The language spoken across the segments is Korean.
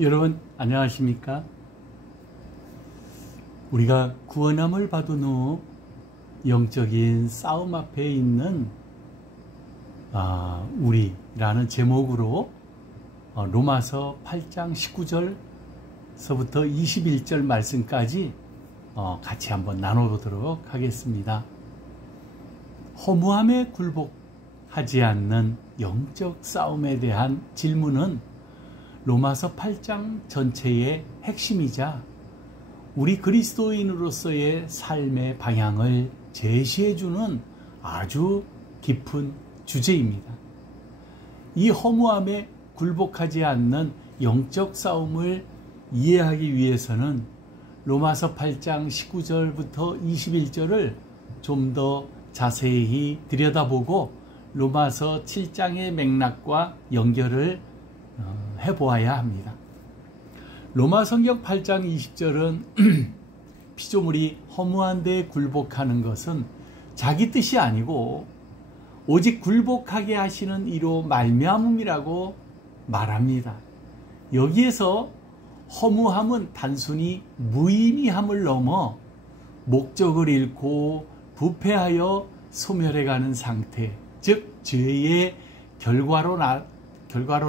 여러분 안녕하십니까? 우리가 구원함을 받은 후 영적인 싸움 앞에 있는 우리라는 제목으로 로마서 8장 19절서부터 21절 말씀까지 같이 한번 나눠보도록 하겠습니다. 허무함에 굴복하지 않는 영적 싸움에 대한 질문은 로마서 8장 전체의 핵심이자 우리 그리스도인으로서의 삶의 방향을 제시해주는 아주 깊은 주제입니다. 이 허무함에 굴복하지 않는 영적 싸움을 이해하기 위해서는 로마서 8장 19절부터 21절을 좀 더 자세히 들여다보고 로마서 7장의 맥락과 연결을 해보아야 합니다. 로마 성경 8장 20절은 피조물이 허무한 데 굴복하는 것은 자기 뜻이 아니고 오직 굴복하게 하시는 이로 말미암음이라고 말합니다. 여기에서 허무함은 단순히 무의미함을 넘어 목적을 잃고 부패하여 소멸해가는 상태, 즉 죄의 결과로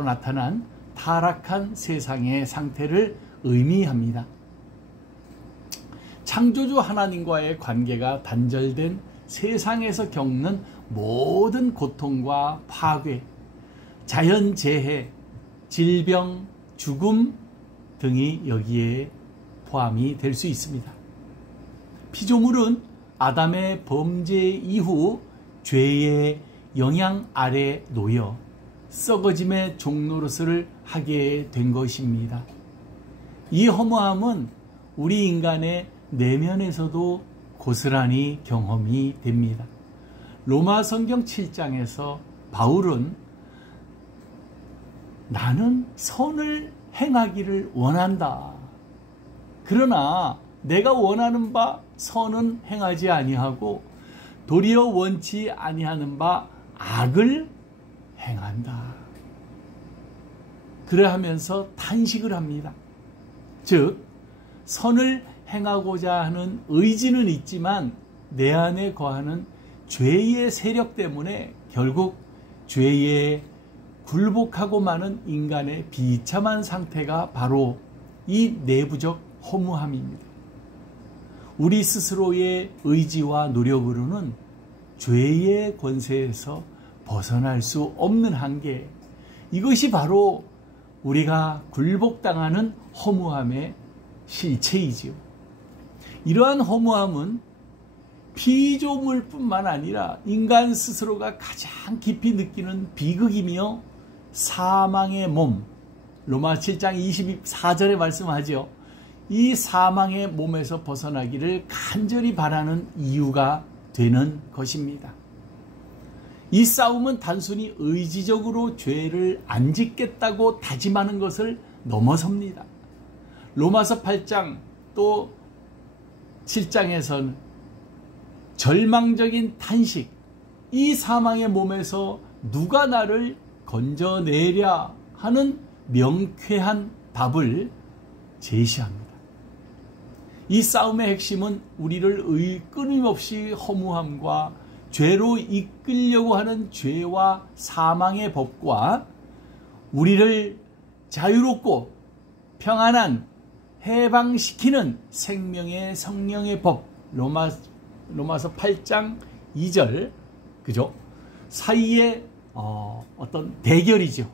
나타난 타락한 세상의 상태를 의미합니다. 창조주 하나님과의 관계가 단절된 세상에서 겪는 모든 고통과 파괴, 자연재해, 질병, 죽음 등이 여기에 포함이 될 수 있습니다. 피조물은 아담의 범죄 이후 죄의 영향 아래 놓여 썩어짐의 종노릇을 하게 된 것입니다. 이 허무함은 우리 인간의 내면에서도 고스란히 경험이 됩니다. 로마 성경 7장에서 바울은 나는 선을 행하기를 원한다. 그러나 내가 원하는 바 선은 행하지 아니하고 도리어 원치 아니하는 바 악을 행한다. 그러하면서 탄식을 합니다. 즉 선을 행하고자 하는 의지는 있지만 내 안에 거하는 죄의 세력 때문에 결국 죄에 굴복하고 마는 인간의 비참한 상태가 바로 이 내부적 허무함입니다. 우리 스스로의 의지와 노력으로는 죄의 권세에서 벗어날 수 없는 한계, 이것이 바로 우리가 굴복당하는 허무함의 실체이지요. 이러한 허무함은 피조물뿐만 아니라 인간 스스로가 가장 깊이 느끼는 비극이며 사망의 몸, 로마 7장 24절에 말씀하죠. 이 사망의 몸에서 벗어나기를 간절히 바라는 이유가 되는 것입니다. 이 싸움은 단순히 의지적으로 죄를 안 짓겠다고 다짐하는 것을 넘어섭니다. 로마서 8장 또 7장에서는 절망적인 탄식, 이 사망의 몸에서 누가 나를 건져내랴 하는 명쾌한 답을 제시합니다. 이 싸움의 핵심은 우리를 끊임없이 허무함과 죄로 이끌려고 하는 죄와 사망의 법과 우리를 자유롭고 평안한 해방시키는 생명의 성령의 법, 로마서 8장 2절 그죠? 사이의 어떤 대결이죠.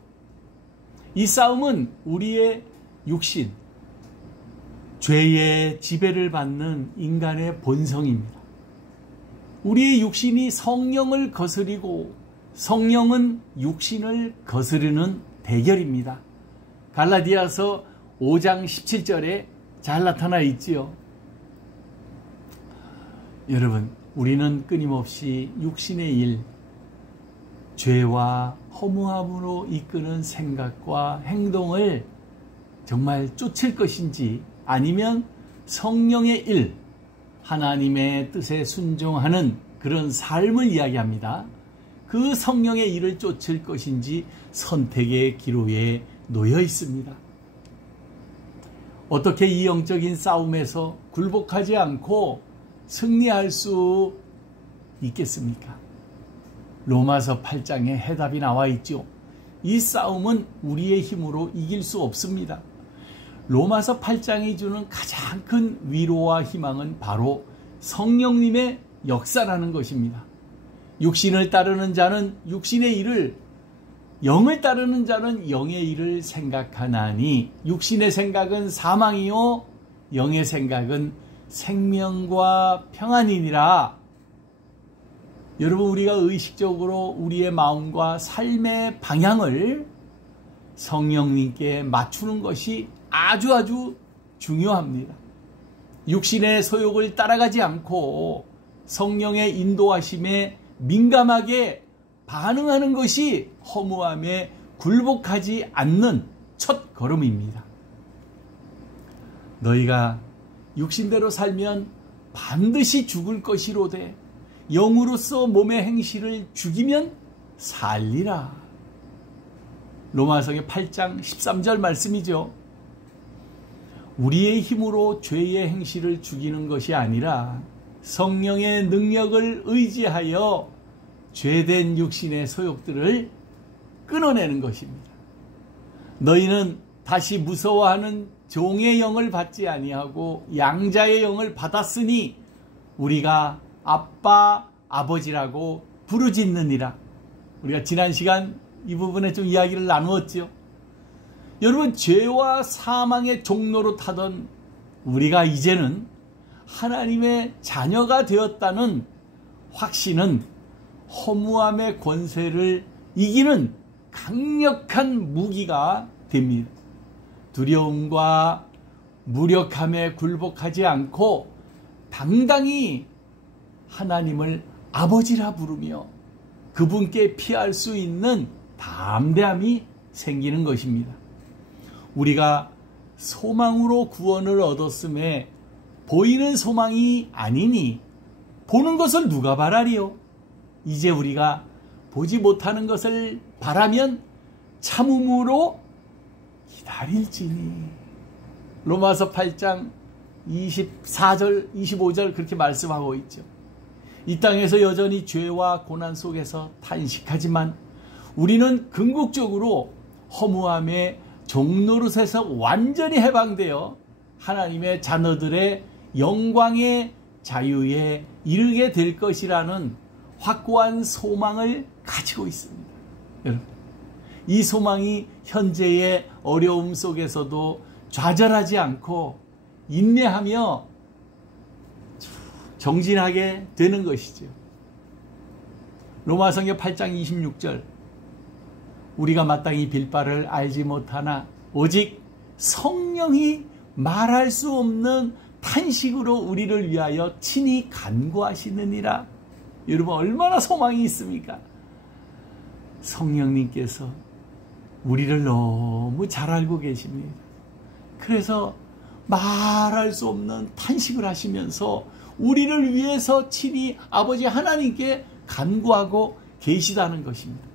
이 싸움은 우리의 육신, 죄의 지배를 받는 인간의 본성입니다. 우리의 육신이 성령을 거스리고 성령은 육신을 거스르는 대결입니다. 갈라디아서 5장 17절에 잘 나타나 있지요. 여러분, 우리는 끊임없이 육신의 일, 죄와 허무함으로 이끄는 생각과 행동을 정말 쫓을 것인지 아니면 성령의 일, 하나님의 뜻에 순종하는 그런 삶을 이야기합니다. 그 성령의 일을 쫓을 것인지 선택의 기로에 놓여 있습니다. 어떻게 이 영적인 싸움에서 굴복하지 않고 승리할 수 있겠습니까? 로마서 8장에 해답이 나와 있죠. 이 싸움은 우리의 힘으로 이길 수 없습니다. 로마서 8장이 주는 가장 큰 위로와 희망은 바로 성령님의 역사라는 것입니다. 육신을 따르는 자는 육신의 일을, 영을 따르는 자는 영의 일을 생각하나니 육신의 생각은 사망이요 영의 생각은 생명과 평안이니라. 여러분, 우리가 의식적으로 우리의 마음과 삶의 방향을 성령님께 맞추는 것이 아주 중요합니다. 육신의 소욕을 따라가지 않고 성령의 인도하심에 민감하게 반응하는 것이 허무함에 굴복하지 않는 첫 걸음입니다. 너희가 육신대로 살면 반드시 죽을 것이로되 영으로서 몸의 행실을 죽이면 살리라. 로마서의 8장 13절 말씀이죠. 우리의 힘으로 죄의 행실을 죽이는 것이 아니라 성령의 능력을 의지하여 죄된 육신의 소욕들을 끊어내는 것입니다. 너희는 다시 무서워하는 종의 영을 받지 아니하고 양자의 영을 받았으니 우리가 아빠, 아버지라고 부르짖느니라. 우리가 지난 시간 이 부분에 좀 이야기를 나누었죠. 여러분, 죄와 사망의 종로로 타던 우리가 이제는 하나님의 자녀가 되었다는 확신은 허무함의 권세를 이기는 강력한 무기가 됩니다. 두려움과 무력함에 굴복하지 않고 당당히 하나님을 아버지라 부르며 그분께 피할 수 있는 담대함이 생기는 것입니다. 우리가 소망으로 구원을 얻었음에 보이는 소망이 아니니 보는 것을 누가 바라리요? 이제 우리가 보지 못하는 것을 바라면 참음으로 기다릴지니. 로마서 8장 24절 25절 그렇게 말씀하고 있죠. 이 땅에서 여전히 죄와 고난 속에서 탄식하지만 우리는 궁극적으로 허무함의 종노릇에서 완전히 해방되어 하나님의 자녀들의 영광의 자유에 이르게 될 것이라는 확고한 소망을 가지고 있습니다. 여러분, 이 소망이 현재의 어려움 속에서도 좌절하지 않고 인내하며 정진하게 되는 것이죠. 로마성경 8장 26절 우리가 마땅히 빌 바를 알지 못하나 오직 성령이 말할 수 없는 탄식으로 우리를 위하여 친히 간구하시느니라. 여러분, 얼마나 소망이 있습니까? 성령님께서 우리를 너무 잘 알고 계십니다. 그래서 말할 수 없는 탄식을 하시면서 우리를 위해서 친히 아버지 하나님께 간구하고 계시다는 것입니다.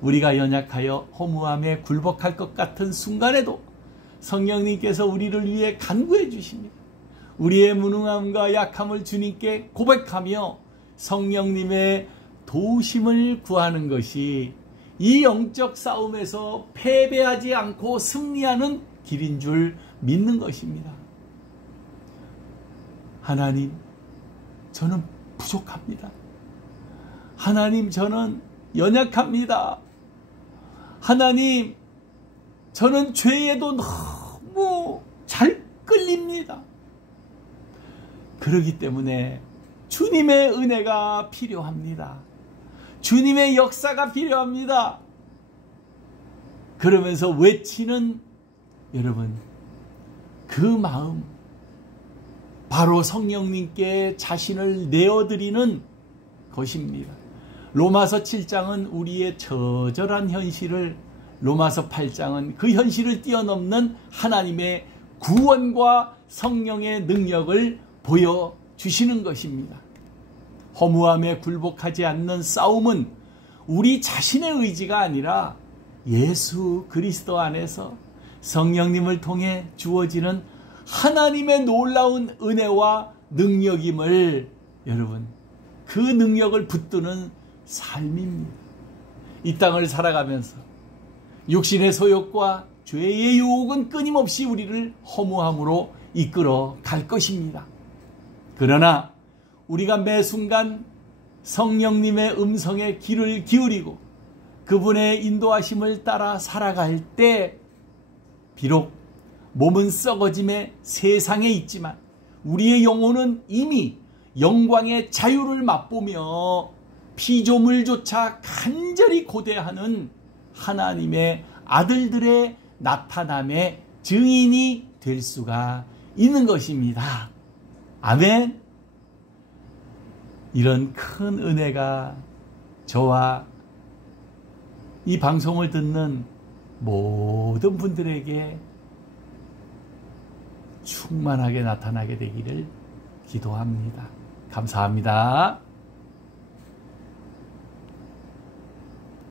우리가 연약하여 허무함에 굴복할 것 같은 순간에도 성령님께서 우리를 위해 간구해 주십니다. 우리의 무능함과 약함을 주님께 고백하며 성령님의 도우심을 구하는 것이 이 영적 싸움에서 패배하지 않고 승리하는 길인 줄 믿는 것입니다. 하나님, 저는 부족합니다. 하나님, 저는 연약합니다. 하나님, 저는 죄에도 너무 잘 끌립니다. 그렇기 때문에 주님의 은혜가 필요합니다. 주님의 역사가 필요합니다. 그러면서 외치는 여러분, 그 마음, 바로 성령님께 자신을 내어드리는 것입니다. 로마서 7장은 우리의 처절한 현실을, 로마서 8장은 그 현실을 뛰어넘는 하나님의 구원과 성령의 능력을 보여주시는 것입니다. 허무함에 굴복하지 않는 싸움은 우리 자신의 의지가 아니라 예수 그리스도 안에서 성령님을 통해 주어지는 하나님의 놀라운 은혜와 능력임을 여러분 그 능력을 붙드는 삶입니다. 이 땅을 살아가면서 육신의 소욕과 죄의 유혹은 끊임없이 우리를 허무함으로 이끌어 갈 것입니다. 그러나 우리가 매 순간 성령님의 음성에 귀를 기울이고 그분의 인도하심을 따라 살아갈 때 비록 몸은 썩어짐의 세상에 있지만 우리의 영혼은 이미 영광의 자유를 맛보며 피조물조차 간절히 고대하는 하나님의 아들들의 나타남의 증인이 될 수가 있는 것입니다. 아멘. 이런 큰 은혜가 저와 이 방송을 듣는 모든 분들에게 충만하게 나타나게 되기를 기도합니다. 감사합니다.